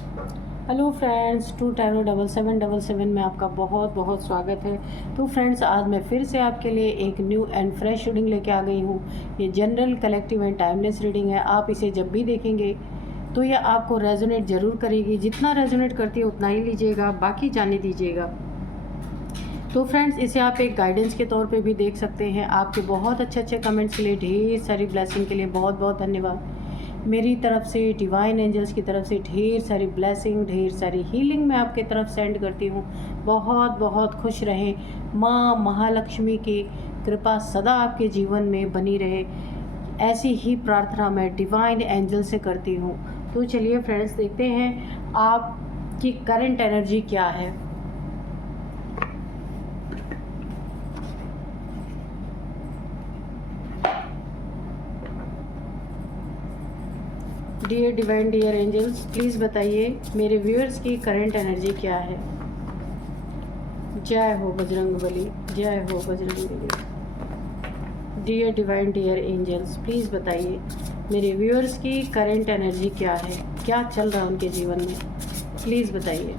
Hello friends, 2 tarot 7777 में आपका बहुत बहुत स्वागत है। तो फ्रेंड्स, आज मैं फिर से आपके लिए एक न्यू एंड फ्रेश रीडिंग लेके आ गई हूँ। ये general, collective and timeless reading है। आप इसे जब भी देखेंगे तो ये आपको रेजोनेट ज़रूर करेगी। जितना रेजोनेट करती है उतना ही लीजिएगा, बाकी जाने दीजिएगा। तो फ्रेंड्स, इसे आप एक गाइडेंस के तौर पे भी देख सकते हैं। आपके बहुत अच्छे अच्छे कमेंट्स के लिए, ढेर सारी ब्लेसिंग के लिए बहुत बहुत धन्यवाद। मेरी तरफ से, डिवाइन एंजल्स की तरफ से ढेर सारी ब्लेसिंग, ढेर सारी हीलिंग मैं आपके तरफ सेंड करती हूँ। बहुत बहुत खुश रहें। माँ महालक्ष्मी की कृपा सदा आपके जीवन में बनी रहे, ऐसी ही प्रार्थना मैं डिवाइन एंजल से करती हूँ। तो चलिए फ्रेंड्स, देखते हैं आपकी करंट एनर्जी क्या है। Dear divine, dear angels, please बताइए मेरे व्यूअर्स की करंट एनर्जी क्या है। जय हो बजरंगबली, जय हो Bajrangbali. Dear divine, dear angels, please बताइए मेरे व्यूअर्स की करंट एनर्जी क्या है, क्या चल रहा है उनके जीवन में, प्लीज़ बताइए।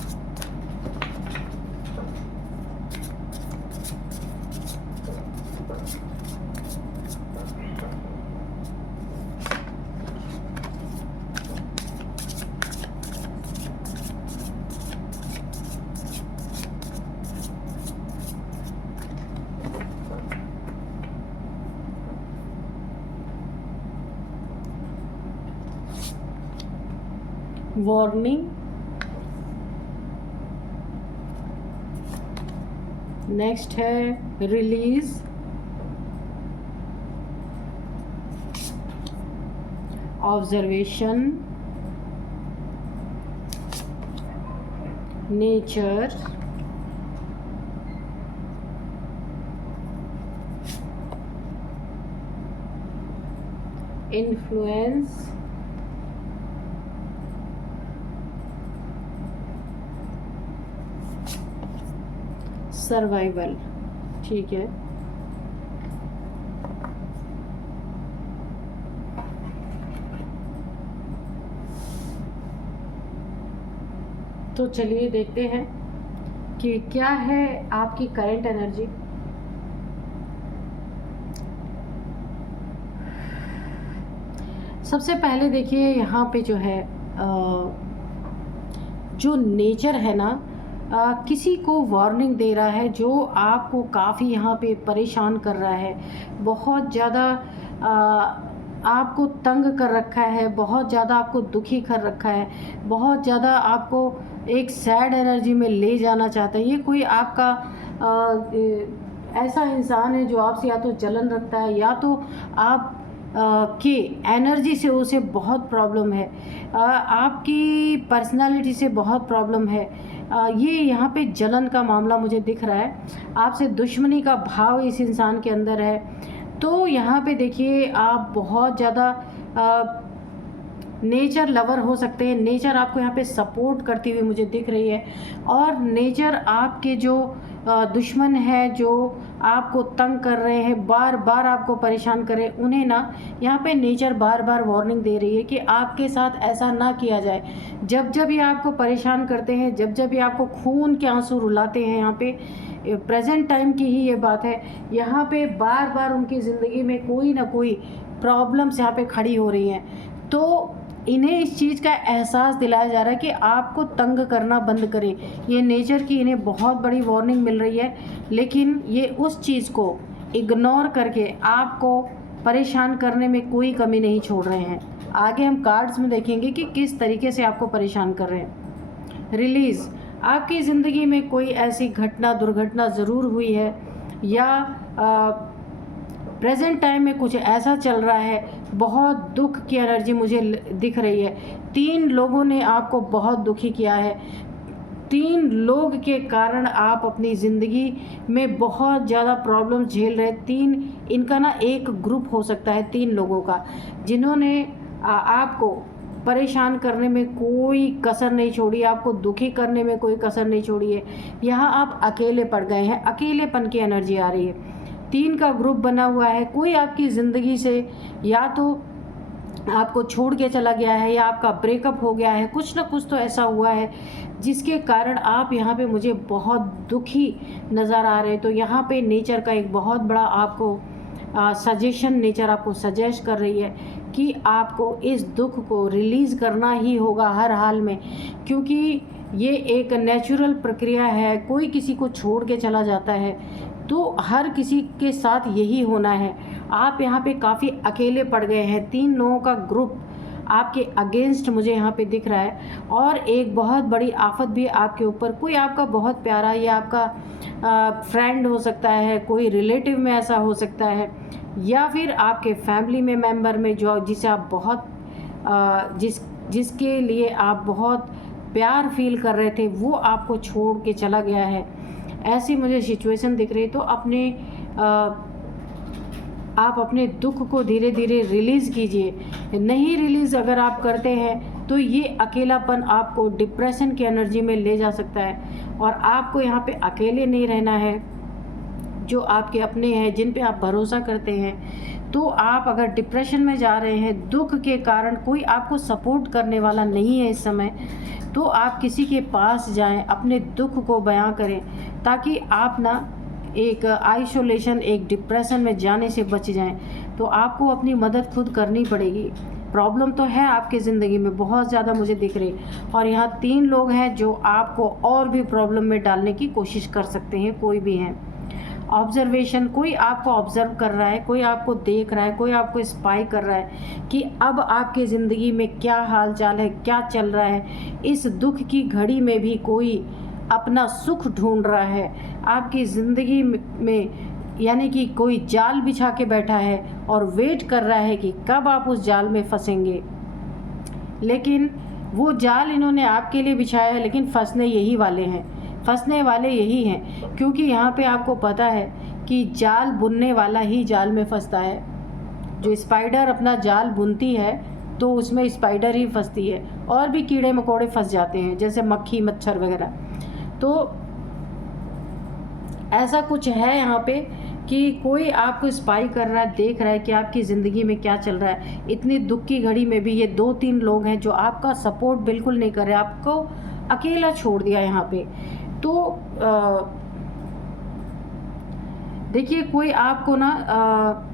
वार्निंग, नेक्स्ट है release, observation, nature, influence, survival. ठीक है, तो चलिए देखते हैं कि क्या है आपकी करंट एनर्जी। सबसे पहले देखिए, यहाँ पे जो है जो नेचर है ना, किसी को वार्निंग दे रहा है, जो आपको काफ़ी यहाँ पे परेशान कर रहा है, बहुत ज़्यादा आपको तंग कर रखा है, बहुत ज़्यादा आपको दुखी कर रखा है, बहुत ज़्यादा आपको एक सैड एनर्जी में ले जाना चाहता है। ये कोई आपका ऐसा इंसान है जो आपसे या तो जलन रखता है, या तो आप की एनर्जी से उसे बहुत प्रॉब्लम है, आपकी पर्सनालिटी से बहुत प्रॉब्लम है। ये यहाँ पे जलन का मामला मुझे दिख रहा है, आपसे दुश्मनी का भाव इस इंसान के अंदर है। तो यहाँ पे देखिए, आप बहुत ज़्यादा नेचर लवर हो सकते हैं। नेचर आपको यहाँ पे सपोर्ट करती हुई मुझे दिख रही है, और नेचर आपके जो दुश्मन है, जो आपको तंग कर रहे हैं, बार बार आपको परेशान कर रहे हैं, उन्हें ना यहाँ पे नेचर बार बार वार्निंग दे रही है कि आपके साथ ऐसा ना किया जाए। जब जब ये आपको परेशान करते हैं, जब जब ये आपको खून के आंसू रुलाते हैं, यहाँ पे प्रेजेंट टाइम की ही ये बात है, यहाँ पे बार बार उनकी ज़िंदगी में कोई ना कोई प्रॉब्लम्स यहाँ पे खड़ी हो रही हैं। तो इन्हें इस चीज़ का एहसास दिलाया जा रहा है कि आपको तंग करना बंद करें। ये नेचर की इन्हें बहुत बड़ी वार्निंग मिल रही है, लेकिन ये उस चीज़ को इग्नोर करके आपको परेशान करने में कोई कमी नहीं छोड़ रहे हैं। आगे हम कार्ड्स में देखेंगे कि किस तरीके से आपको परेशान कर रहे हैं। रिलीज़, आपकी ज़िंदगी में कोई ऐसी घटना, दुर्घटना ज़रूर हुई है, या प्रेजेंट टाइम में कुछ ऐसा चल रहा है, बहुत दुख की एनर्जी मुझे दिख रही है। 3 लोगों ने आपको बहुत दुखी किया है। 3 लोग के कारण आप अपनी ज़िंदगी में बहुत ज़्यादा प्रॉब्लम झेल रहे। 3 इनका ना एक ग्रुप हो सकता है, 3 लोगों का, जिन्होंने आपको परेशान करने में कोई कसर नहीं छोड़ी, आपको दुखी करने में कोई कसर नहीं छोड़ी है। यहाँ आप अकेले पड़ गए हैं, अकेलेपन की एनर्जी आ रही है। 3 का ग्रुप बना हुआ है। कोई आपकी ज़िंदगी से या तो आपको छोड़ के चला गया है या आपका ब्रेकअप हो गया है, कुछ ना कुछ तो ऐसा हुआ है जिसके कारण आप यहाँ पे मुझे बहुत दुखी नज़र आ रहे हैं। तो यहाँ पे नेचर का एक बहुत बड़ा आपको सजेशन, नेचर आपको सजेस्ट कर रही है कि आपको इस दुख को रिलीज़ करना ही होगा हर हाल में, क्योंकि ये एक नेचुरल प्रक्रिया है। कोई किसी को छोड़ के चला जाता है तो हर किसी के साथ यही होना है। आप यहाँ पे काफ़ी अकेले पड़ गए हैं। 3 लोगों का ग्रुप आपके अगेंस्ट मुझे यहाँ पे दिख रहा है, और एक बहुत बड़ी आफत भी आपके ऊपर। कोई आपका बहुत प्यारा या आपका फ्रेंड हो सकता है, कोई रिलेटिव में ऐसा हो सकता है, या फिर आपके फैमिली में मेंबर में जो जिसे आप बहुत जिसके लिए आप बहुत प्यार फील कर रहे थे, वो आपको छोड़ के चला गया है। ऐसी मुझे सिचुएशन दिख रही है। तो आप अपने दुख को धीरे धीरे रिलीज़ कीजिए। नहीं रिलीज़ अगर आप करते हैं तो ये अकेलापन आपको डिप्रेशन की एनर्जी में ले जा सकता है, और आपको यहाँ पे अकेले नहीं रहना है। जो आपके अपने हैं, जिन पे आप भरोसा करते हैं, तो आप अगर डिप्रेशन में जा रहे हैं दुख के कारण, कोई आपको सपोर्ट करने वाला नहीं है इस समय, तो आप किसी के पास जाएं, अपने दुख को बयां करें, ताकि आप ना एक आइसोलेशन, एक डिप्रेशन में जाने से बच जाएं। तो आपको अपनी मदद खुद करनी पड़ेगी। प्रॉब्लम तो है आपकी ज़िंदगी में बहुत ज़्यादा मुझे दिख रही, और यहाँ 3 लोग हैं जो आपको और भी प्रॉब्लम में डालने की कोशिश कर सकते हैं, कोई भी हैं। ऑब्जर्वेशन, कोई आपको ऑब्जर्व कर रहा है, कोई आपको देख रहा है, कोई आपको स्पाई कर रहा है कि अब आपकी ज़िंदगी में क्या हाल चाल है, क्या चल रहा है। इस दुख की घड़ी में भी कोई अपना सुख ढूंढ रहा है आपकी ज़िंदगी में, यानी कि कोई जाल बिछा के बैठा है और वेट कर रहा है कि कब आप उस जाल में फंसेंगे। लेकिन वो जाल इन्होंने आपके लिए बिछाया है, लेकिन फंसने वाले यही हैं, क्योंकि यहाँ पे आपको पता है कि जाल बुनने वाला ही जाल में फंसता है। जो स्पाइडर अपना जाल बुनती है तो उसमें स्पाइडर ही फंसती है, और भी कीड़े मकोड़े फंस जाते हैं, जैसे मक्खी, मच्छर वगैरह। तो ऐसा कुछ है यहाँ पे कि कोई आपको स्पाई कर रहा है, देख रहा है कि आपकी ज़िंदगी में क्या चल रहा है। इतनी दुख की घड़ी में भी ये 2-3 लोग हैं जो आपका सपोर्ट बिल्कुल नहीं कर रहे, आपको अकेला छोड़ दिया यहाँ पे। तो देखिए, कोई आपको ना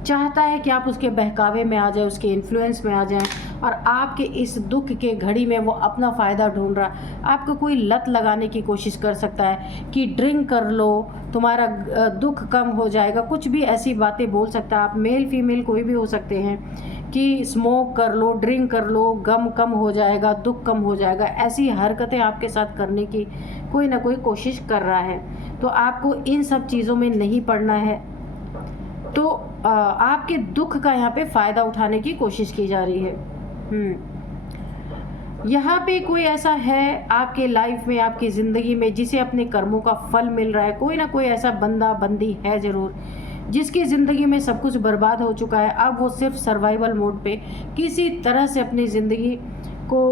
चाहता है कि आप उसके बहकावे में आ जाए, उसके इन्फ्लुएंस में आ जाएं, और आपके इस दुख के घड़ी में वो अपना फ़ायदा ढूंढ रहा है। आपको कोई लत लगाने की कोशिश कर सकता है कि ड्रिंक कर लो, तुम्हारा दुख कम हो जाएगा, कुछ भी ऐसी बातें बोल सकता है। आप मेल फीमेल कोई भी हो सकते हैं कि स्मोक कर लो, ड्रिंक कर लो, गम कम हो जाएगा, दुख कम हो जाएगा। ऐसी हरकतें आपके साथ करने की कोई ना कोई कोशिश कर रहा है। तो आपको इन सब चीज़ों में नहीं पड़ना है। तो आपके दुख का यहाँ पे फ़ायदा उठाने की कोशिश की जा रही है। यहाँ पे कोई ऐसा है आपके लाइफ में, आपकी ज़िंदगी में, जिसे अपने कर्मों का फल मिल रहा है। कोई ना कोई ऐसा बंदा बंदी है ज़रूर, जिसकी ज़िंदगी में सब कुछ बर्बाद हो चुका है। अब वो सिर्फ सर्वाइवल मोड पे किसी तरह से अपनी ज़िंदगी को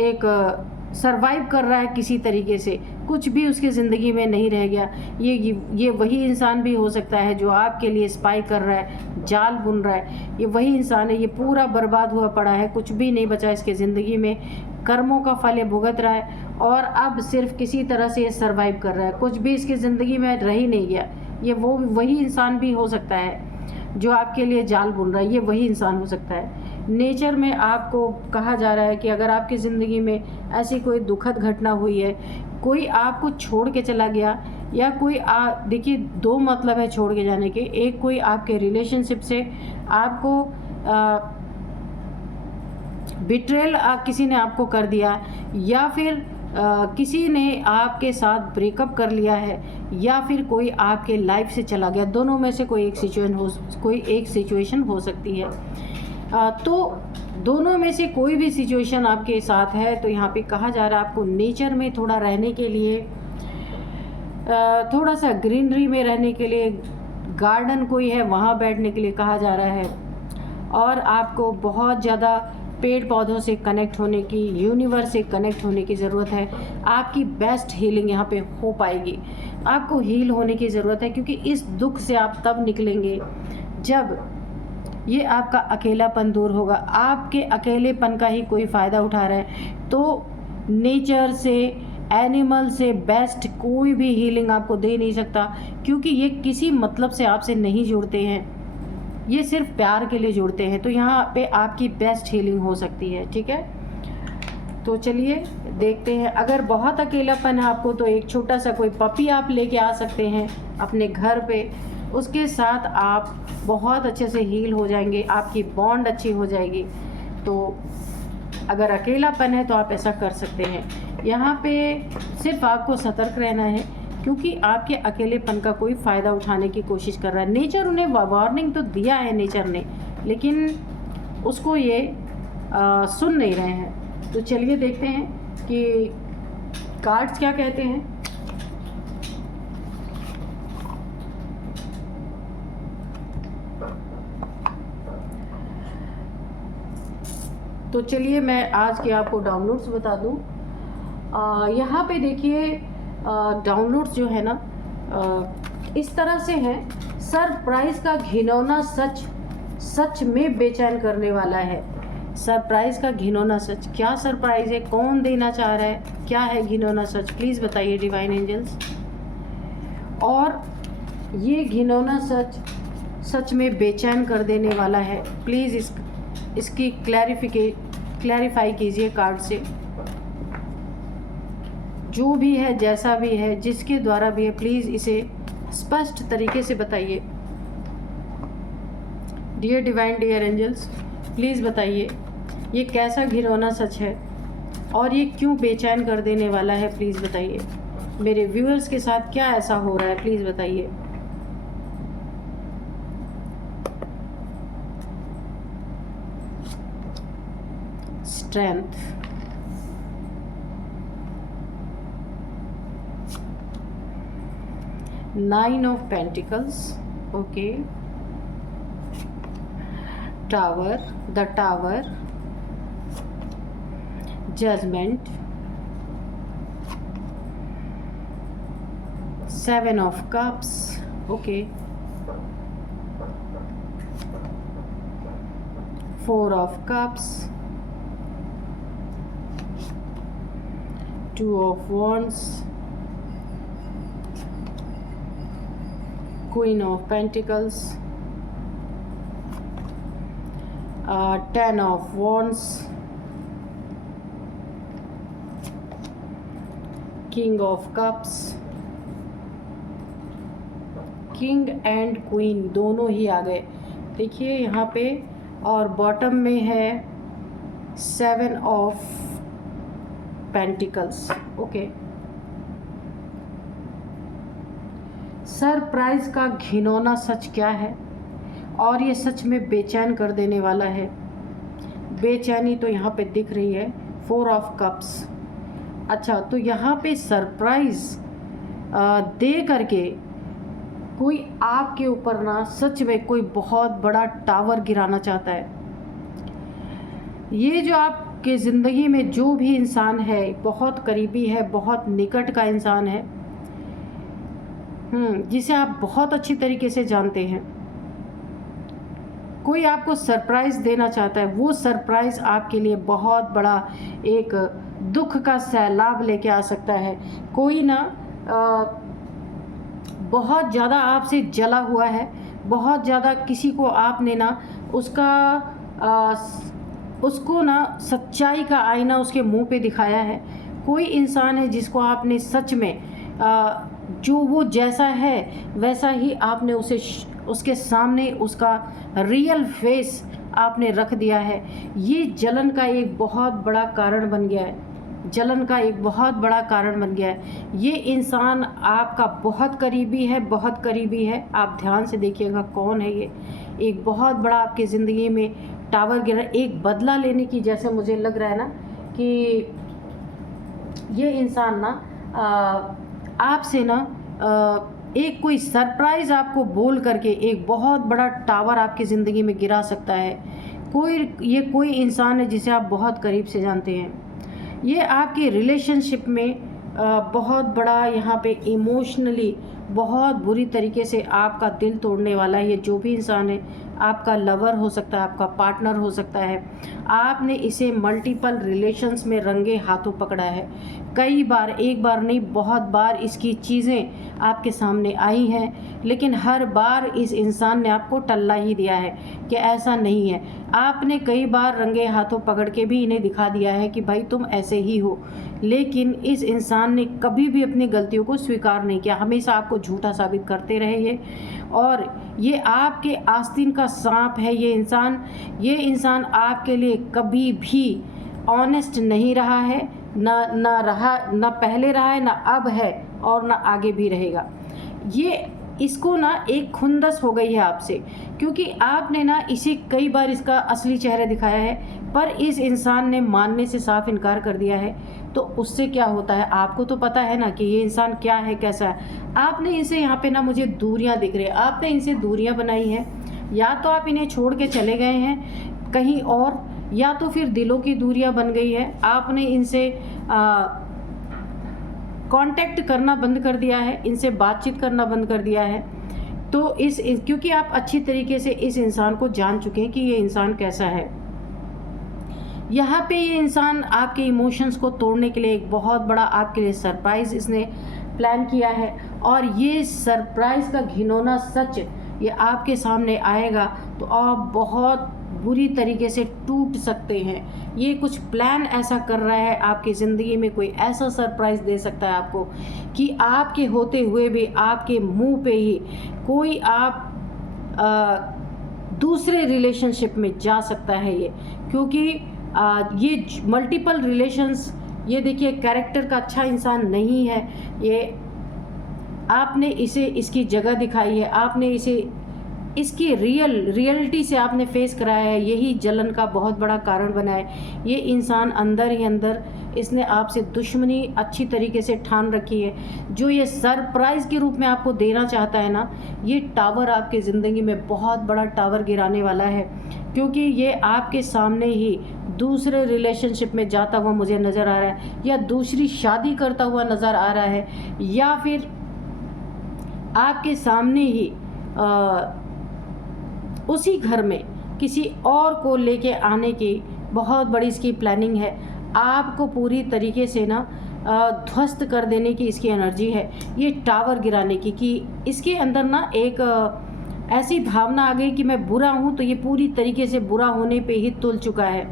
एक सरवाइव कर रहा है किसी तरीके से। कुछ भी उसकी ज़िंदगी में नहीं रह गया। ये वही इंसान भी हो सकता है जो आपके लिए स्पाई कर रहा है, जाल बुन रहा है। ये वही इंसान है। ये पूरा बर्बाद हुआ पड़ा है, कुछ भी नहीं बचा इसके ज़िंदगी में। कर्मों का फल ये भुगत रहा है, और अब सिर्फ किसी तरह से ये सर्वाइव कर रहा है। कुछ भी इसकी ज़िंदगी में रह ही नहीं गया। ये वही इंसान भी हो सकता है जो आपके लिए जाल बुन रहा है। ये वही इंसान हो सकता है। नेचर में आपको कहा जा रहा है कि अगर आपकी ज़िंदगी में ऐसी कोई दुखद घटना हुई है, कोई आपको छोड़ के चला गया, या कोई देखिए, 2 मतलब है छोड़ के जाने के। एक, कोई आपके रिलेशनशिप से आपको बिट्रेल किसी ने आपको कर दिया, या फिर किसी ने आपके साथ ब्रेकअप कर लिया है, या फिर कोई आपके लाइफ से चला गया। दोनों में से कोई एक सिचुएशन हो सकती है। तो दोनों में से कोई भी सिचुएशन आपके साथ है, तो यहाँ पे कहा जा रहा है आपको नेचर में थोड़ा रहने के लिए, थोड़ा सा ग्रीनरी में रहने के लिए, गार्डन कोई है वहाँ बैठने के लिए कहा जा रहा है। और आपको बहुत ज़्यादा पेड़ पौधों से कनेक्ट होने की, यूनिवर्स से कनेक्ट होने की ज़रूरत है। आपकी बेस्ट हीलिंग यहाँ पे हो पाएगी। आपको हील होने की ज़रूरत है, क्योंकि इस दुख से आप तब निकलेंगे जब ये आपका अकेलापन दूर होगा। आपके अकेलेपन का ही कोई फ़ायदा उठा रहा है तो नेचर से, एनिमल से बेस्ट कोई भी हीलिंग आपको दे नहीं सकता, क्योंकि ये किसी मतलब से आपसे नहीं जुड़ते हैं, ये सिर्फ प्यार के लिए जुड़ते हैं। तो यहाँ पे आपकी बेस्ट हीलिंग हो सकती है। ठीक है, तो चलिए देखते हैं। अगर बहुत अकेलापन है आपको तो एक छोटा सा कोई पपी आप लेके आ सकते हैं अपने घर पे, उसके साथ आप बहुत अच्छे से हील हो जाएंगे, आपकी बॉन्ड अच्छी हो जाएगी। तो अगर अकेलापन है तो आप ऐसा कर सकते हैं। यहाँ पे सिर्फ आपको सतर्क रहना है, क्योंकि आपके अकेलेपन का कोई फ़ायदा उठाने की कोशिश कर रहा है। नेचर उन्हें वार्निंग तो दिया है नेचर ने, लेकिन उसको ये सुन नहीं रहे हैं। तो चलिए देखते हैं कि कार्ड्स क्या कहते हैं। तो चलिए मैं आज के आपको डाउनलोड्स बता दूं। यहाँ पे देखिए डाउनलोड्स जो है ना इस तरह से है। सरप्राइज़ का घिनौना सच सच में बेचैन करने वाला है। सरप्राइज़ का घिनौना सच, क्या सरप्राइज़ है, कौन देना चाह रहा है, क्या है घिनौना सच, प्लीज़ बताइए डिवाइन एंजल्स। और ये घिनौना सच सच में बेचैन कर देने वाला है। प्लीज़ इसकी क्लैरिफाई कीजिए कार्ड से। जो भी है, जैसा भी है, जिसके द्वारा भी है, प्लीज़ इसे स्पष्ट तरीके से बताइए। Dear divine, dear angels, please बताइए ये कैसा घिनौना सच है और ये क्यों बेचैन कर देने वाला है। प्लीज़ बताइए। मेरे व्यूअर्स के साथ क्या ऐसा हो रहा है, प्लीज़ बताइए। Strength, nine of pentacles, okay, tower, the tower, judgement, seven of cups, okay, four of cups, two of wands, queen of pentacles, ten of wands, king of cups, king and queen दोनों ही आ गए देखिए यहाँ पे। और bottom में है seven of pentacles, okay. Surprise का घिनौना सच क्या है और ये सच में बेचैन कर देने वाला है। बेचैनी तो यहाँ पे दिख रही है, फोर ऑफ कप्स। अच्छा, तो यहाँ पे सरप्राइज दे करके कोई आपके ऊपर ना सच में कोई बहुत बड़ा टावर गिराना चाहता है। ये जो आपके ज़िंदगी में जो भी इंसान है, बहुत करीबी है, बहुत निकट का इंसान है, जिसे आप बहुत अच्छी तरीके से जानते हैं, कोई आपको सरप्राइज़ देना चाहता है। वो सरप्राइज़ आपके लिए बहुत बड़ा एक दुख का सैलाब लेके आ सकता है। कोई ना बहुत ज़्यादा आपसे जला हुआ है, बहुत ज़्यादा किसी को आपने ना उसको ना सच्चाई का आईना उसके मुंह पे दिखाया है। कोई इंसान है जिसको आपने सच में जो वो जैसा है वैसा ही आपने उसके सामने उसका रियल फेस आपने रख दिया है। ये जलन का एक बहुत बड़ा कारण बन गया है, जलन का एक बहुत बड़ा कारण बन गया है। ये इंसान आपका बहुत करीबी है, बहुत करीबी है। आप ध्यान से देखिएगा कौन है ये। एक बहुत बड़ा आपकी ज़िंदगी में टावर गिरा, एक बदला लेने की, जैसे मुझे लग रहा है ना कि ये इंसान ना आपसे ना एक कोई सरप्राइज़ आपको बोल करके एक बहुत बड़ा टावर आपकी ज़िंदगी में गिरा सकता है। ये कोई इंसान है जिसे आप बहुत करीब से जानते हैं। ये आपकी रिलेशनशिप में बहुत बड़ा यहाँ पे इमोशनली बहुत बुरी तरीके से आपका दिल तोड़ने वाला है। ये जो भी इंसान है, आपका लवर हो सकता है, आपका पार्टनर हो सकता है, आपने इसे मल्टीपल रिलेशंस में रंगे हाथों पकड़ा है। कई बार, एक बार नहीं बहुत बार इसकी चीज़ें आपके सामने आई हैं, लेकिन हर बार इस इंसान ने आपको टल्ला ही दिया है कि ऐसा नहीं है। आपने कई बार रंगे हाथों पकड़ के भी इन्हें दिखा दिया है कि भाई तुम ऐसे ही हो, लेकिन इस इंसान ने कभी भी अपनी गलतियों को स्वीकार नहीं किया, हमेशा आपको झूठा साबित करते रहे ये। और ये आपके आस्तीन का सांप है। ये इंसान आपके लिए कभी भी ऑनेस्ट नहीं रहा है, ना पहले रहा है, ना अब है और ना आगे भी रहेगा। ये इसको ना एक खुंदस हो गई है आपसे, क्योंकि आपने ना इसे कई बार इसका असली चेहरा दिखाया है, पर इस इंसान ने मानने से साफ इनकार कर दिया है। तो उससे क्या होता है, आपको तो पता है ना कि ये इंसान क्या है, कैसा है। आपने इनसे यहाँ पे ना मुझे दूरियां दिख रही है, आपने इनसे दूरियां बनाई हैं। या तो आप इन्हें छोड़ के चले गए हैं कहीं और, या तो फिर दिलों की दूरियां बन गई है। आपने इनसे कांटेक्ट करना बंद कर दिया है, इनसे बातचीत करना बंद कर दिया है। तो क्योंकि आप अच्छी तरीके से इस इंसान को जान चुके हैं कि ये इंसान कैसा है। यहाँ पे ये इंसान आपके इमोशंस को तोड़ने के लिए एक बहुत बड़ा आपके लिए सरप्राइज़ इसने प्लान किया है, और ये सरप्राइज़ का घिनौना सच ये आपके सामने आएगा तो आप बहुत बुरी तरीके से टूट सकते हैं। ये कुछ प्लान ऐसा कर रहा है आपकी ज़िंदगी में, कोई ऐसा सरप्राइज़ दे सकता है आपको कि आपके होते हुए भी आपके मुंह पे ही कोई आप दूसरे रिलेशनशिप में जा सकता है ये। क्योंकि ये मल्टीपल रिलेशंस, ये देखिए कैरेक्टर का अच्छा इंसान नहीं है ये। आपने इसे इसकी जगह दिखाई है, आपने इसे इसकी रियलिटी से आपने फेस कराया है, यही जलन का बहुत बड़ा कारण बना है। ये इंसान अंदर ही अंदर इसने आपसे दुश्मनी अच्छी तरीके से ठान रखी है। जो ये सरप्राइज़ के रूप में आपको देना चाहता है ना, ये टावर आपके ज़िंदगी में बहुत बड़ा टावर गिराने वाला है, क्योंकि ये आपके सामने ही दूसरे रिलेशनशिप में जाता हुआ मुझे नज़र आ रहा है, या दूसरी शादी करता हुआ नज़र आ रहा है, या फिर आपके सामने ही उसी घर में किसी और को लेके आने की बहुत बड़ी इसकी प्लानिंग है। आपको पूरी तरीके से ना ध्वस्त कर देने की इसकी एनर्जी है, ये टावर गिराने की। कि इसके अंदर ना एक ऐसी भावना आ गई कि मैं बुरा हूँ, तो ये पूरी तरीके से बुरा होने पे ही तुल चुका है।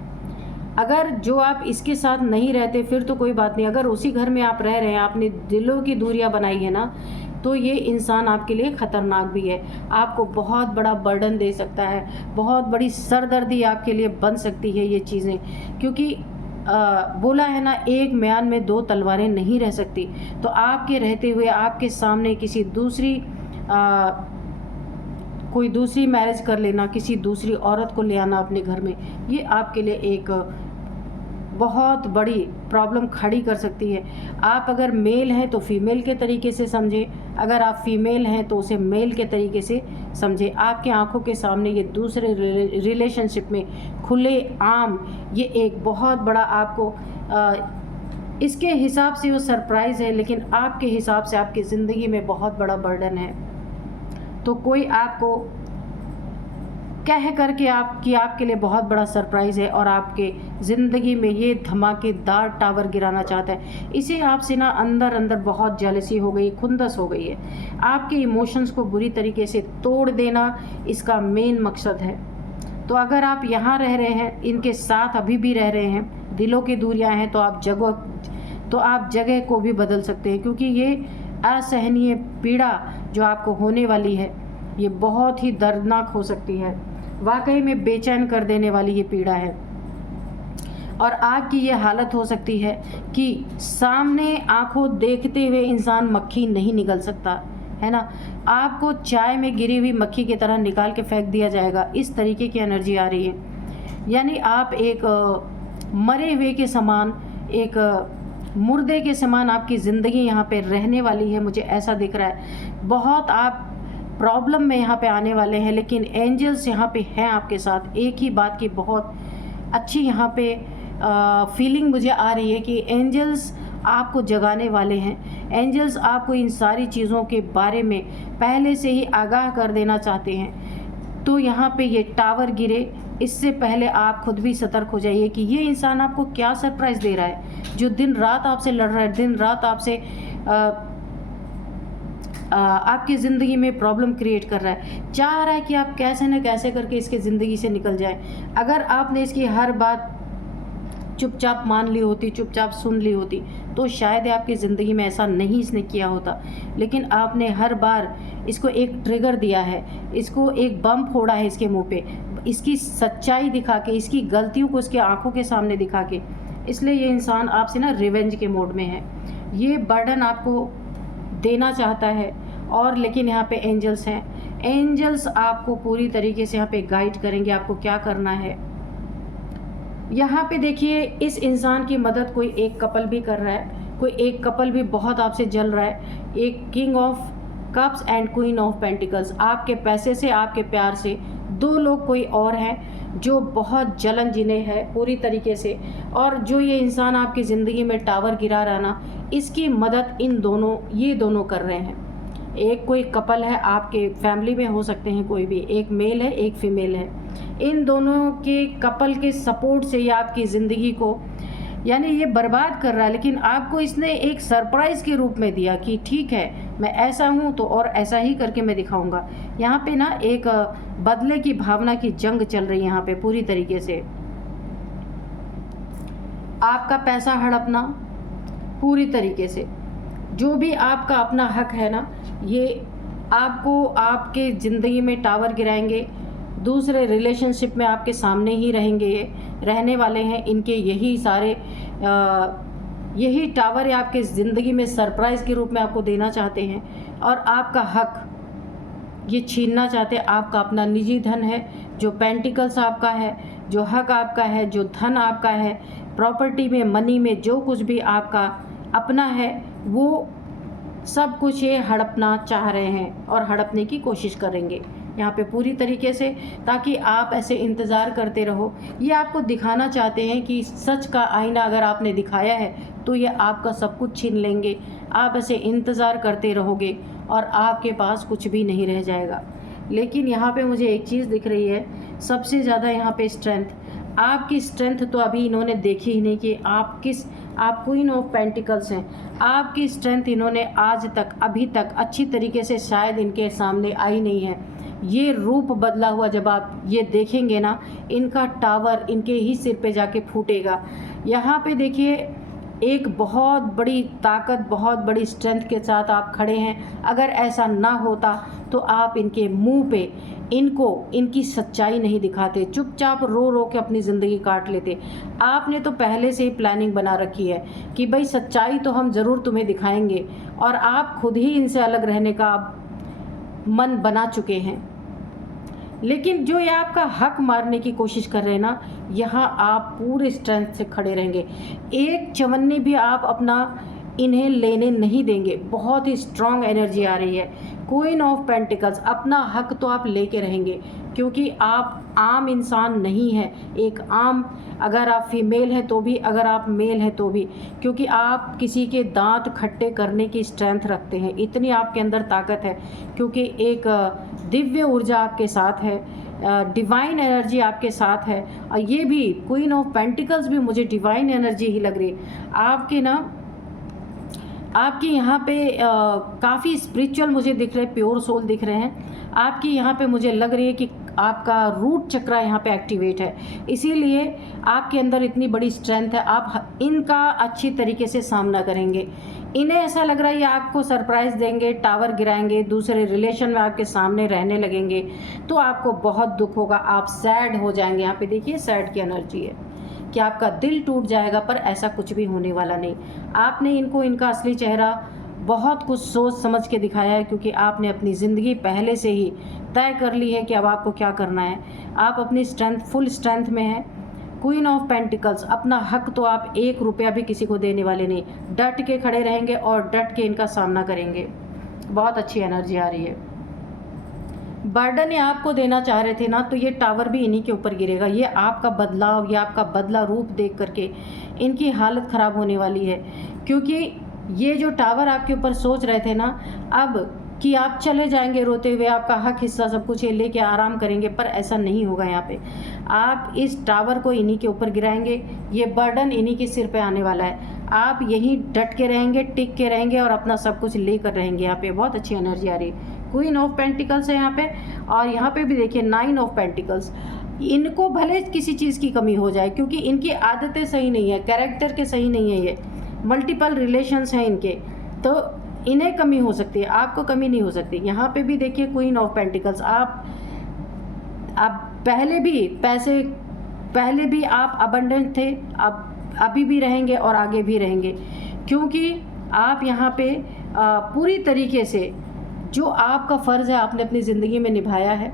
अगर जो आप इसके साथ नहीं रहते फिर तो कोई बात नहीं, अगर उसी घर में आप रह रहे हैं, आपने दिलों की दूरियां बनाई है ना, तो ये इंसान आपके लिए ख़तरनाक भी है। आपको बहुत बड़ा बर्डन दे सकता है, बहुत बड़ी सरदर्दी आपके लिए बन सकती है ये चीज़ें। क्योंकि बोला है ना, एक म्यान में दो तलवारें नहीं रह सकती। तो आपके रहते हुए आपके सामने किसी दूसरी कोई दूसरी मैरिज कर लेना, किसी दूसरी औरत को ले आना अपने घर में, ये आपके लिए एक बहुत बड़ी प्रॉब्लम खड़ी कर सकती है। आप अगर मेल हैं तो फीमेल के तरीके से समझें, अगर आप फीमेल हैं तो उसे मेल के तरीके से समझें। आपके आंखों के सामने ये दूसरे रिलेशनशिप में खुले आम ये एक बहुत बड़ा आपको इसके हिसाब से वो सरप्राइज़ है, लेकिन आपके हिसाब से आपकी ज़िंदगी में बहुत बड़ा बर्डन है। तो कोई आपको कह करके आपके लिए बहुत बड़ा सरप्राइज़ है और आपके ज़िंदगी में ये धमाकेदार टावर गिराना चाहता है। इसे आपसे ना अंदर अंदर बहुत जेलसी हो गई, खुंदस हो गई है। आपके इमोशंस को बुरी तरीके से तोड़ देना इसका मेन मकसद है। तो अगर आप यहाँ रह रहे हैं, इनके साथ अभी भी रह रहे हैं, दिलों की दूरियां हैं, तो आप जगह को भी बदल सकते हैं। क्योंकि ये असहनीय पीड़ा जो आपको होने वाली है, ये बहुत ही दर्दनाक हो सकती है। वाकई में बेचैन कर देने वाली ये पीड़ा है। और आपकी ये हालत हो सकती है कि सामने आंखों देखते हुए इंसान मक्खी नहीं निकल सकता है ना, आपको चाय में गिरी हुई मक्खी की तरह निकाल के फेंक दिया जाएगा। इस तरीके की एनर्जी आ रही है। यानी आप एक मरे हुए के समान, एक मुर्दे के समान आपकी ज़िंदगी यहाँ पे रहने वाली है, मुझे ऐसा दिख रहा है। बहुत आप प्रॉब्लम में यहाँ पे आने वाले हैं, लेकिन एंजल्स यहाँ पे हैं आपके साथ। एक ही बात की बहुत अच्छी यहाँ पे फीलिंग मुझे आ रही है कि एंजल्स आपको जगाने वाले हैं। एंजल्स आपको इन सारी चीज़ों के बारे में पहले से ही आगाह कर देना चाहते हैं। तो यहाँ पे ये टावर गिरे इससे पहले आप खुद भी सतर्क हो जाइए कि ये इंसान आपको क्या सरप्राइज़ दे रहा है, जो दिन रात आपसे लड़ रहा है, दिन रात आपसे आपकी ज़िंदगी में प्रॉब्लम क्रिएट कर रहा है, चाह रहा है कि आप कैसे न कैसे करके इसकी ज़िंदगी से निकल जाए। अगर आपने इसकी हर बात चुपचाप मान ली होती, चुपचाप सुन ली होती, तो शायद आपकी ज़िंदगी में ऐसा नहीं इसने किया होता। लेकिन आपने हर बार इसको एक ट्रिगर दिया है, इसको एक बम फोड़ा है इसके मुंह पे, इसकी सच्चाई दिखा के, इसकी गलतियों को इसकी आंखों के सामने दिखा के। इसलिए ये इंसान आपसे ना रिवेंज के मोड में है, ये बर्डन आपको देना चाहता है। और लेकिन यहाँ पे एंजल्स हैं, एंजल्स आपको पूरी तरीके से यहाँ पे गाइड करेंगे आपको क्या करना है। यहाँ पे देखिए इस इंसान की मदद कोई एक कपल भी कर रहा है, कोई एक कपल भी बहुत आपसे जल रहा है। एक king of cups and queen of pentacles, आपके पैसे से, आपके प्यार से दो लोग कोई और हैं जो बहुत जलन जिन्हें है पूरी तरीके से। और जो ये इंसान आपकी ज़िंदगी में टावर गिरा रहा ना, इसकी मदद ये दोनों कर रहे हैं। एक कोई कपल है, आपके फैमिली में हो सकते हैं कोई भी, एक मेल है एक फीमेल है। इन दोनों के कपल के सपोर्ट से ये आपकी ज़िंदगी को यानी ये बर्बाद कर रहा है। लेकिन आपको इसने एक सरप्राइज़ के रूप में दिया कि ठीक है मैं ऐसा हूँ तो और ऐसा ही करके मैं दिखाऊंगा। यहाँ पे ना एक बदले की भावना की जंग चल रही है यहाँ पे पूरी तरीके से। आपका पैसा हड़पना पूरी तरीके से, जो भी आपका अपना हक है ना, ये आपको आपके ज़िंदगी में टावर गिराएंगे। दूसरे रिलेशनशिप में आपके सामने ही रहेंगे, ये रहने वाले हैं। इनके यही सारे यही टावर ये आपके ज़िंदगी में सरप्राइज़ के रूप में आपको देना चाहते हैं और आपका हक ये छीनना चाहते हैं। आपका अपना निजी धन है, जो पेंटिकल्स आपका है, जो हक आपका है, जो धन आपका है, प्रॉपर्टी में, मनी में, जो कुछ भी आपका अपना है, वो सब कुछ ये हड़पना चाह रहे हैं और हड़पने की कोशिश करेंगे यहाँ पे पूरी तरीके से, ताकि आप ऐसे इंतज़ार करते रहो। ये आपको दिखाना चाहते हैं कि सच का आईना अगर आपने दिखाया है तो ये आपका सब कुछ छीन लेंगे। आप ऐसे इंतज़ार करते रहोगे और आपके पास कुछ भी नहीं रह जाएगा। लेकिन यहाँ पे मुझे एक चीज़ दिख रही है, सबसे ज़्यादा यहाँ पे स्ट्रेंथ, आपकी स्ट्रेंथ तो अभी इन्होंने देखी ही नहीं कि आप क्वीन ऑफ पेंटिकल्स हैं। आपकी स्ट्रेंथ इन्होंने आज तक, अभी तक अच्छी तरीके से शायद इनके सामने आई नहीं है। ये रूप बदला हुआ जब आप ये देखेंगे ना, इनका टावर इनके ही सिर पे जाके फूटेगा। यहाँ पे देखिए एक बहुत बड़ी ताकत, बहुत बड़ी स्ट्रेंथ के साथ आप खड़े हैं। अगर ऐसा ना होता तो आप इनके मुंह पे इनकी सच्चाई नहीं दिखाते, चुपचाप रो रो के अपनी ज़िंदगी काट लेते। आपने तो पहले से ही प्लानिंग बना रखी है कि भाई सच्चाई तो हम ज़रूर तुम्हें दिखाएंगे, और आप खुद ही इनसे अलग रहने का मन बना चुके हैं। लेकिन जो ये आपका हक मारने की कोशिश कर रहे हैं ना, यहाँ आप पूरे स्ट्रेंथ से खड़े रहेंगे। एक चवन्नी भी आप अपना इन्हें लेने नहीं देंगे। बहुत ही स्ट्रॉन्ग एनर्जी आ रही है। क्वीन ऑफ पेंटिकल्स, अपना हक तो आप लेके रहेंगे, क्योंकि आप आम इंसान नहीं है। एक आम, अगर आप फीमेल हैं तो भी, अगर आप मेल हैं तो भी, क्योंकि आप किसी के दांत खट्टे करने की स्ट्रेंथ रखते हैं। इतनी आपके अंदर ताकत है, क्योंकि एक दिव्य ऊर्जा आपके साथ है, डिवाइन एनर्जी आपके साथ है। और ये भी क्वीन ऑफ पेंटिकल्स भी मुझे डिवाइन एनर्जी ही लग रही है। आपके यहाँ पे काफ़ी स्पिरिचुअल मुझे दिख रहे हैं, प्योर सोल दिख रहे हैं। आपकी यहाँ पे मुझे लग रही है कि आपका रूट चक्रा यहाँ पे एक्टिवेट है, इसीलिए आपके अंदर इतनी बड़ी स्ट्रेंथ है। आप इनका अच्छी तरीके से सामना करेंगे। इन्हें ऐसा लग रहा है ये आपको सरप्राइज़ देंगे, टावर गिराएंगे, दूसरे रिलेशन में आपके सामने रहने लगेंगे, तो आपको बहुत दुख होगा, आप सैड हो जाएंगे। यहाँ पे देखिए सैड की एनर्जी है कि आपका दिल टूट जाएगा, पर ऐसा कुछ भी होने वाला नहीं। आपने इनको इनका असली चेहरा बहुत कुछ सोच समझ के दिखाया है, क्योंकि आपने अपनी ज़िंदगी पहले से ही तय कर ली है कि अब आपको क्या करना है। आप अपनी स्ट्रेंथ, फुल स्ट्रेंथ में हैं। क्वीन ऑफ पेंटिकल्स, अपना हक तो आप 1 रुपया भी किसी को देने वाले नहीं। डट के खड़े रहेंगे और डट के इनका सामना करेंगे। बहुत अच्छी एनर्जी आ रही है। बर्डन ये आपको देना चाह रहे थे ना, तो ये टावर भी इन्हीं के ऊपर गिरेगा। ये आपका बदलाव, ये आपका बदला रूप देख करके इनकी हालत ख़राब होने वाली है। क्योंकि ये जो टावर आपके ऊपर सोच रहे थे ना, अब कि आप चले जाएंगे रोते हुए, आपका हक हिस्सा सब कुछ ये लेके आराम करेंगे, पर ऐसा नहीं होगा। यहाँ पे आप इस टावर को इन्हीं के ऊपर गिराएंगे, ये बर्डन इन्हीं के सिर पे आने वाला है। आप यहीं डट के रहेंगे, टिक के रहेंगे और अपना सब कुछ लेकर रहेंगे। यहाँ पे बहुत अच्छी एनर्जी आ रही है। क्वीन ऑफ पेंटिकल्स है यहाँ पे, और यहाँ पे भी देखिए 9 ऑफ पेंटिकल्स। इनको भले किसी चीज़ की कमी हो जाए, क्योंकि इनकी आदतें सही नहीं है, कैरेक्टर के सही नहीं है, ये मल्टीपल रिलेशंस हैं इनके, तो इन्हें कमी हो सकती है, आपको कमी नहीं हो सकती। यहाँ पे भी देखिए क्वीन ऑफ पेंटिकल्स। आप पहले भी आप अबंडेंट थे, अब अभी भी रहेंगे और आगे भी रहेंगे, क्योंकि आप यहाँ पे पूरी तरीके से जो आपका फ़र्ज़ है आपने अपनी ज़िंदगी में निभाया है।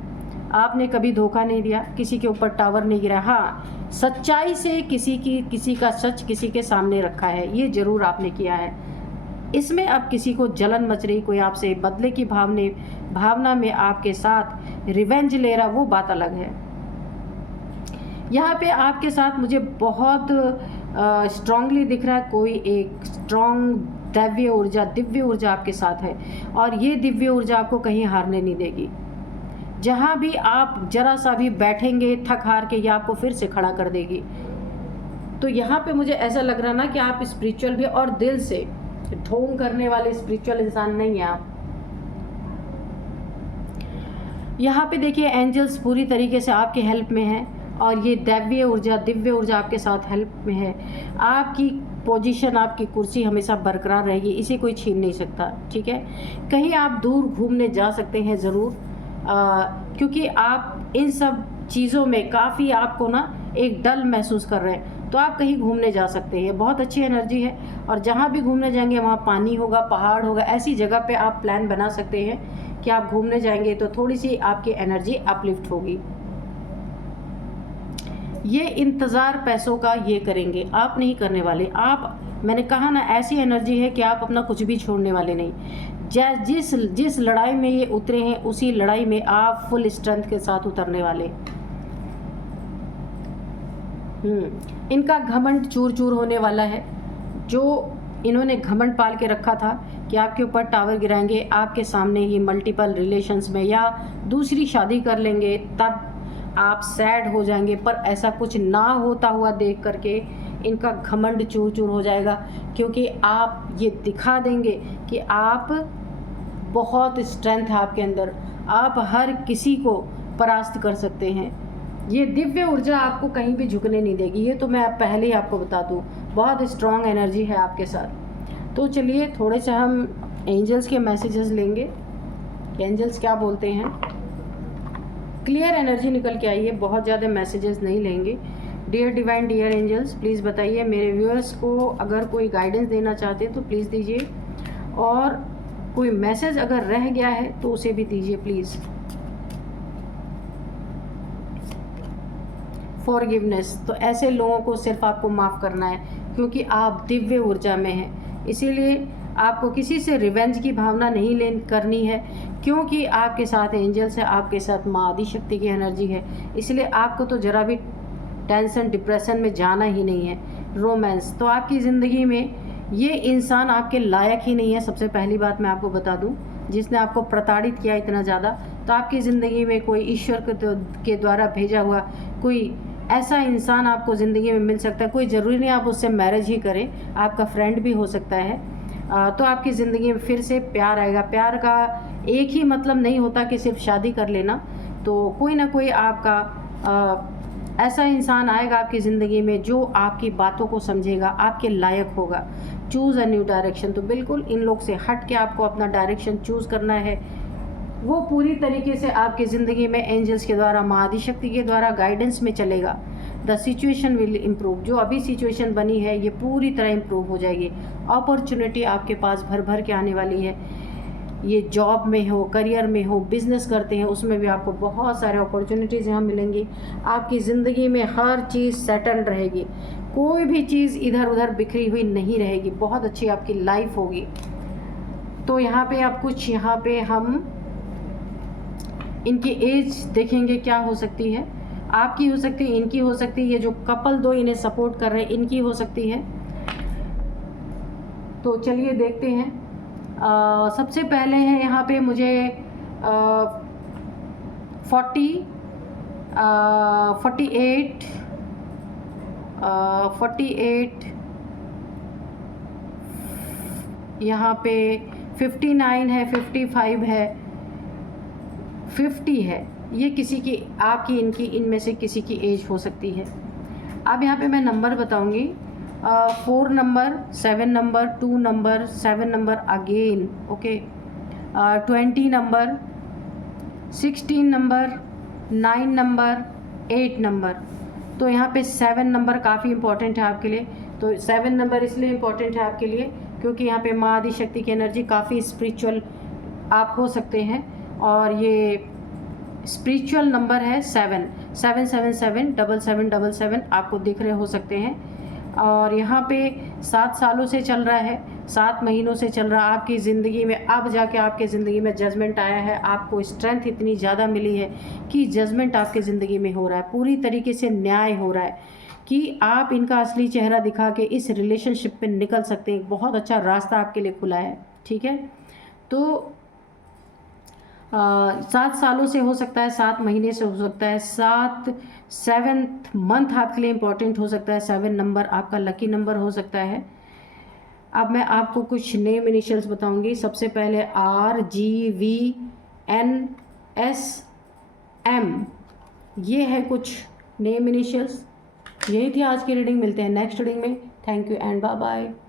आपने कभी धोखा नहीं दिया, किसी के ऊपर टावर नहीं गिरा। हाँ, सच्चाई से किसी का सच किसी के सामने रखा है, ये ज़रूर आपने किया है। इसमें अब किसी को जलन मच रही, कोई आपसे बदले की भावना में आपके साथ रिवेंज ले रहा, वो बात अलग है। यहाँ पे आपके साथ मुझे बहुत स्ट्रांगली दिख रहा है, कोई एक स्ट्रांग दिव्य ऊर्जा आपके साथ है, और ये दिव्य ऊर्जा आपको कहीं हारने नहीं देगी। जहाँ भी आप जरा सा भी बैठेंगे थक हार के, ये आपको फिर से खड़ा कर देगी। तो यहाँ पे मुझे ऐसा लग रहा ना कि आप स्पिरिचुअल भी, और दिल से ढोंग करने वाले स्पिरिचुअल इंसान नहीं है आप। यहाँ पे देखिए एंजल्स पूरी तरीके से आपके हेल्प में हैं, और ये दिव्य ऊर्जा आपके साथ हेल्प में है। आपकी पोजीशन, आपकी कुर्सी हमेशा बरकरार रहेगी, इसे कोई छीन नहीं सकता, ठीक है। कहीं आप दूर घूमने जा सकते हैं ज़रूर, क्योंकि आप इन सब चीज़ों में काफ़ी आपको ना एक डल महसूस कर रहे हैं, तो आप कहीं घूमने जा सकते हैं। बहुत अच्छी एनर्जी है, और जहाँ भी घूमने जाएंगे वहाँ पानी होगा, पहाड़ होगा, ऐसी जगह पे आप प्लान बना सकते हैं कि आप घूमने जाएंगे, तो थोड़ी सी आपकी एनर्जी अपलिफ्ट होगी। ये इंतज़ार पैसों का ये करेंगे, आप नहीं करने वाले। मैंने कहा ना, ऐसी एनर्जी है कि आप अपना कुछ भी छोड़ने वाले नहीं। जिस लड़ाई में ये उतरे हैं, उसी लड़ाई में आप फुल स्ट्रेंथ के साथ उतरने वाले। इनका घमंड चूर चूर होने वाला है। जो इन्होंने घमंड पाल के रखा था कि आपके ऊपर टावर गिराएंगे, आपके सामने ही मल्टीपल रिलेशंस में या दूसरी शादी कर लेंगे, तब आप सैड हो जाएंगे, पर ऐसा कुछ ना होता हुआ देख करके इनका घमंड चूर चूर हो जाएगा, क्योंकि आप ये दिखा देंगे कि आप बहुत स्ट्रेंथ है आपके अंदर, आप हर किसी को परास्त कर सकते हैं। ये दिव्य ऊर्जा आपको कहीं भी झुकने नहीं देगी, ये तो मैं पहले ही आपको बता दूं, बहुत स्ट्रॉन्ग एनर्जी है आपके साथ। तो चलिए थोड़े से हम एंजल्स के मैसेजेस लेंगे, एंजल्स क्या बोलते हैं। क्लियर एनर्जी निकल के आई है, बहुत ज़्यादा मैसेजेस नहीं लेंगे। Dear divine, dear angels, please बताइए मेरे व्यूअर्स को, अगर कोई गाइडेंस देना चाहते हैं तो प्लीज़ दीजिए, और कोई मैसेज अगर रह गया है तो उसे भी दीजिए प्लीज़। फॉरगिवनेस, तो ऐसे लोगों को सिर्फ आपको माफ़ करना है, क्योंकि आप दिव्य ऊर्जा में हैं, इसीलिए आपको किसी से रिवेंज की भावना नहीं करनी है, क्योंकि आपके साथ एंजल्स है, आपके साथ माँ आदि शक्ति की एनर्जी है, इसलिए आपको तो ज़रा भी टेंशन डिप्रेशन में जाना ही नहीं है। रोमांस, तो आपकी ज़िंदगी में ये इंसान आपके लायक ही नहीं है। सबसे पहली बात मैं आपको बता दूं, जिसने आपको प्रताड़ित किया इतना ज़्यादा, तो आपकी ज़िंदगी में कोई ईश्वर के द्वारा भेजा हुआ कोई ऐसा इंसान आपको ज़िंदगी में मिल सकता है। कोई ज़रूरी नहीं आप उससे मैरिज ही करें, आपका फ्रेंड भी हो सकता है। तो आपकी ज़िंदगी में फिर से प्यार आएगा। प्यार का एक ही मतलब नहीं होता कि सिर्फ शादी कर लेना, तो कोई ना कोई आपका ऐसा इंसान आएगा आपकी ज़िंदगी में जो आपकी बातों को समझेगा, आपके लायक होगा। चूज़ अ न्यू डायरेक्शन, तो बिल्कुल इन लोग से हट के आपको अपना डायरेक्शन चूज़ करना है। वो पूरी तरीके से आपकी ज़िंदगी में एंजल्स के द्वारा, माँ आदि शक्ति के द्वारा गाइडेंस में चलेगा। द सिचुएशन विल इम्प्रूव, जो अभी सिचुएशन बनी है ये पूरी तरह इम्प्रूव हो जाएगी। अपॉर्चुनिटी आपके पास भर भर के आने वाली है। ये जॉब में हो, करियर में हो, बिज़नेस करते हैं उसमें भी आपको बहुत सारे अपॉर्चुनिटीज़ यहाँ मिलेंगी। आपकी ज़िंदगी में हर चीज़ सेटल्ड रहेगी, कोई भी चीज़ इधर उधर बिखरी हुई नहीं रहेगी। बहुत अच्छी आपकी लाइफ होगी। तो यहाँ पे आप कुछ, यहाँ पे हम इनकी एज देखेंगे क्या हो सकती है, आपकी हो सकती है, इनकी हो सकती है, ये जो कपल दो इन्हें सपोर्ट कर रहे हैं इनकी हो सकती है। तो चलिए देखते हैं। सबसे पहले है यहाँ पे मुझे 48 यहाँ पे 59 है, 55 है, 50 है। ये किसी की, आपकी, इनकी, इनमें से किसी की एज हो सकती है। अब यहाँ पे मैं नंबर बताऊँगी। 4 number, 7 number, 2 number, 7 number again, okay, 20 number, 16 number, 9 number, 8 number. तो यहाँ पे 7 नंबर काफ़ी इम्पॉर्टेंट है आपके लिए। तो 7 नंबर इसलिए इम्पॉर्टेंट है आपके लिए क्योंकि यहाँ पे माँ आदि शक्ति की एनर्जी, काफ़ी स्पिरिचुअल आप हो सकते हैं। और ये स्पिरिचुअल नंबर है 7, 777 7777 आपको दिख रहे हो सकते हैं। और यहाँ पे 7 सालों से चल रहा है, 7 महीनों से चल रहा है आपकी ज़िंदगी में। अब जाके आपके ज़िंदगी में जजमेंट आया है, आपको स्ट्रेंथ इतनी ज़्यादा मिली है कि जजमेंट आपके ज़िंदगी में हो रहा है, पूरी तरीके से न्याय हो रहा है कि आप इनका असली चेहरा दिखा के इस रिलेशनशिप पे निकल सकते हैं। बहुत अच्छा रास्ता आपके लिए खुला है, ठीक है। तो 7 सालों से हो सकता है, 7 महीने से हो सकता है, 7th मंथ आपके लिए इम्पॉर्टेंट हो सकता है। 7 नंबर आपका लकी नंबर हो सकता है। अब मैं आपको कुछ नेम इनिशियल्स बताऊंगी। सबसे पहले RGVNSM, ये है कुछ नेम इनिशियल्स। यही थी आज की रीडिंग। मिलते हैं नेक्स्ट रीडिंग में। Thank you and bye bye.